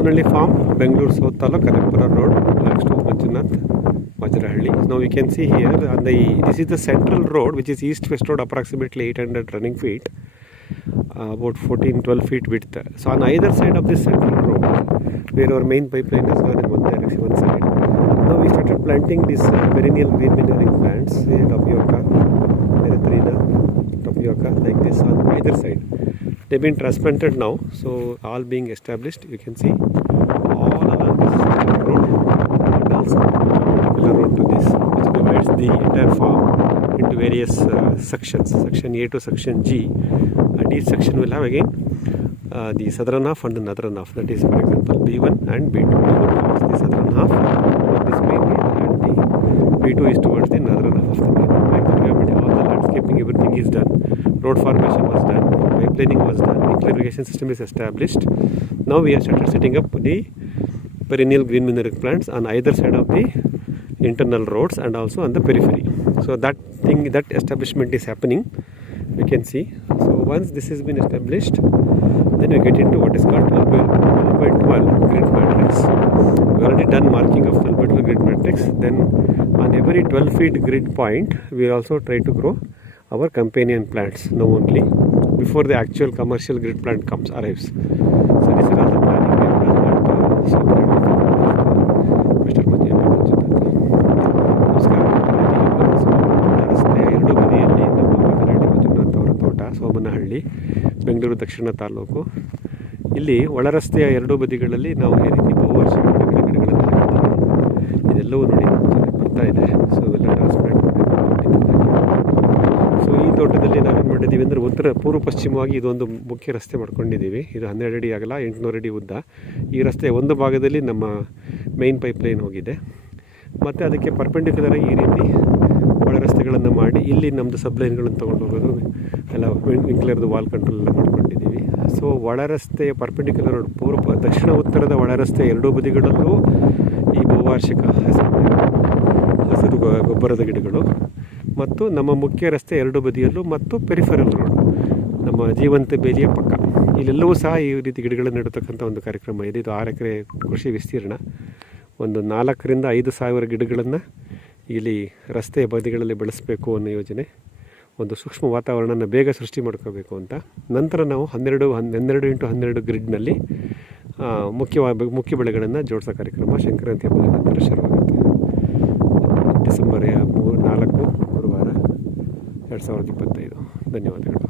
Somanhalli farm, Bengaluru South Taluk, Kadakpura road, belongs to Manjunath, Vajrahalli. Now we can see here this is the central road, which is east-west road, approximately 800 running feet, about 14-12 feet width. So on either side of this central road, where our main pipeline has gone in one direction, one side. Now we started planting these perennial green manuring plants, tapioca, erythrina, tapioca, like this on either side. They've been transplanted now, so all being established. You can see all along this road, and also the road to this, which divides the entire farm into various sections, section A to section G, and each section will have again the southern half and the northern half. That is, for example, B1 and B2. B1 towards the southern half of this main road, and the B2 is towards the northern half of the main road. Like that, all the landscaping, everything is done. Road formation was done, pipelining was done, irrigation system is established. Now we have started setting up the perennial green manuric plants on either side of the internal roads and also on the periphery. So that establishment is happening, we can see. So once this has been established, then we get into what is called 12x12 grid matrix. We already done marking of 12x12 grid matrix. Then on every 12 feet grid point, we also try to grow our companion plants now only before the actual commercial grid plant arrives. So this is all the planning Mr. Manjunath. ರಸ್ತೆಯ ಎರಡು ಬದಿಯಲ್ಲಿ ನಮ್ಮ ವಜರಹಳ್ಳಿ ಮಂಜುನಾಥ್ ಅವರ ತೋಟ, ಸೋಮನಹಳ್ಳಿ, ಬೆಂಗಳೂರು ದಕ್ಷಿಣ ತಾಲೂಕು. ಇಲ್ಲಿ ಒಳ ರಸ್ತೆಯ ಎರಡು ಬದಿಗಳಲ್ಲಿ ನಾವು ಈ ರೀತಿ ಬಹುವಾರ್ಷಿಕ ಗಿಡಗಳನ್ನು ಹಾಕಿದ್ದೀವಿ. ಇದೆಲ್ಲವೂ ನೋಡಿ ಬರ್ತಾ ಇದೆ. ಸೊ ಇವೆಲ್ಲ ಟ್ರಾನ್ಸ್ಪ್ಲಾಂಟ್. ಸೊ ಈ ತೋಟದಲ್ಲಿ ನಾವೇನು ಮಾಡಿದ್ದೀವಿ ಅಂದರೆ ಪೂರ್ವ ಪಶ್ಚಿಮವಾಗಿ ಇದೊಂದು ಮುಖ್ಯ ರಸ್ತೆ ಮಾಡ್ಕೊಂಡಿದ್ದೀವಿ. ಇದು 12 ಅಡಿ ಅಗಲ, 800 ಅಡಿ ಉದ್ದ. ಈ ರಸ್ತೆ ಒಂದು ಭಾಗದಲ್ಲಿ ನಮ್ಮ ಮೈನ್ ಪೈಪ್ಲೈನ್ ಹೋಗಿದೆ, ಮತ್ತು ಅದಕ್ಕೆ ಪರ್ಪೆಂಡಿಕ್ಯುಲರ್ ಆಗಿ ಈ ರೀತಿ ಒಳ ರಸ್ತೆಗಳನ್ನು ಮಾಡಿ ಇಲ್ಲಿ ನಮ್ಮದು ಸಬ್ಲೈನ್ಗಳನ್ನು ತೊಗೊಂಡು ಹೋಗೋದು ಎಲ್ಲ ವಿಂಕ್ಲರ್ದು ವಾಲ್ ಕಂಟ್ರೋಲ್ ಎಲ್ಲ ಮಾಡ್ಕೊಂಡಿದ್ದೀವಿ. ಸೊ ಒಳ ರಸ್ತೆಯ ಪರ್ಪೆಂಡಿಕ್ಯುಲರ್ ದಕ್ಷಿಣ ಉತ್ತರದ ಒಳ ರಸ್ತೆ ಎರಡೂ ಬದಿಗಳಲ್ಲೂ ಈ ಬಹುವಾರ್ಷಿಕ ಹಸಿರು ಗೊಬ್ಬರದ ಗಿಡಗಳು, ಮತ್ತು ನಮ್ಮ ಮುಖ್ಯ ರಸ್ತೆ ಎರಡು ಬದಿಯಲ್ಲೂ, ಮತ್ತು ಪೆರಿಫೆರಲ್ ರೋಡ್ ನಮ್ಮ ಜೀವಂತ ಬೇಲಿಯ ಪಕ್ಕ, ಇಲ್ಲೆಲ್ಲವೂ ಸಹ ಈ ರೀತಿ ಗಿಡಗಳನ್ನು ನೆಡತಕ್ಕಂಥ ಒಂದು ಕಾರ್ಯಕ್ರಮ ಇದೆ. ಇದು 6 ಎಕರೆ ಕೃಷಿ ವಿಸ್ತೀರ್ಣ. ಒಂದು 4,000 to 5,000 ಗಿಡಗಳನ್ನು ಇಲ್ಲಿ ರಸ್ತೆಯ ಬದಿಗಳಲ್ಲಿ ಬೆಳೆಸಬೇಕು ಅನ್ನೋ ಯೋಜನೆ. ಒಂದು ಸೂಕ್ಷ್ಮ ವಾತಾವರಣನ ಬೇಗ ಸೃಷ್ಟಿ ಮಾಡ್ಕೋಬೇಕು ಅಂತ. ನಂತರ ನಾವು 12x12 ಗ್ರಿಡ್ನಲ್ಲಿ ಮುಖ್ಯ ಬೆಳೆಗಳನ್ನು ಜೋಡಿಸೋ ಕಾರ್ಯಕ್ರಮ ಸಂಕ್ರಾಂತಿ ಹಬ್ಬದ ನಂತರ ಶುರುವಾಗುತ್ತೆ. ಡಿಸೆಂಬರ್ 4 ಗುರುವಾರ 2025. ಧನ್ಯವಾದಗಳು.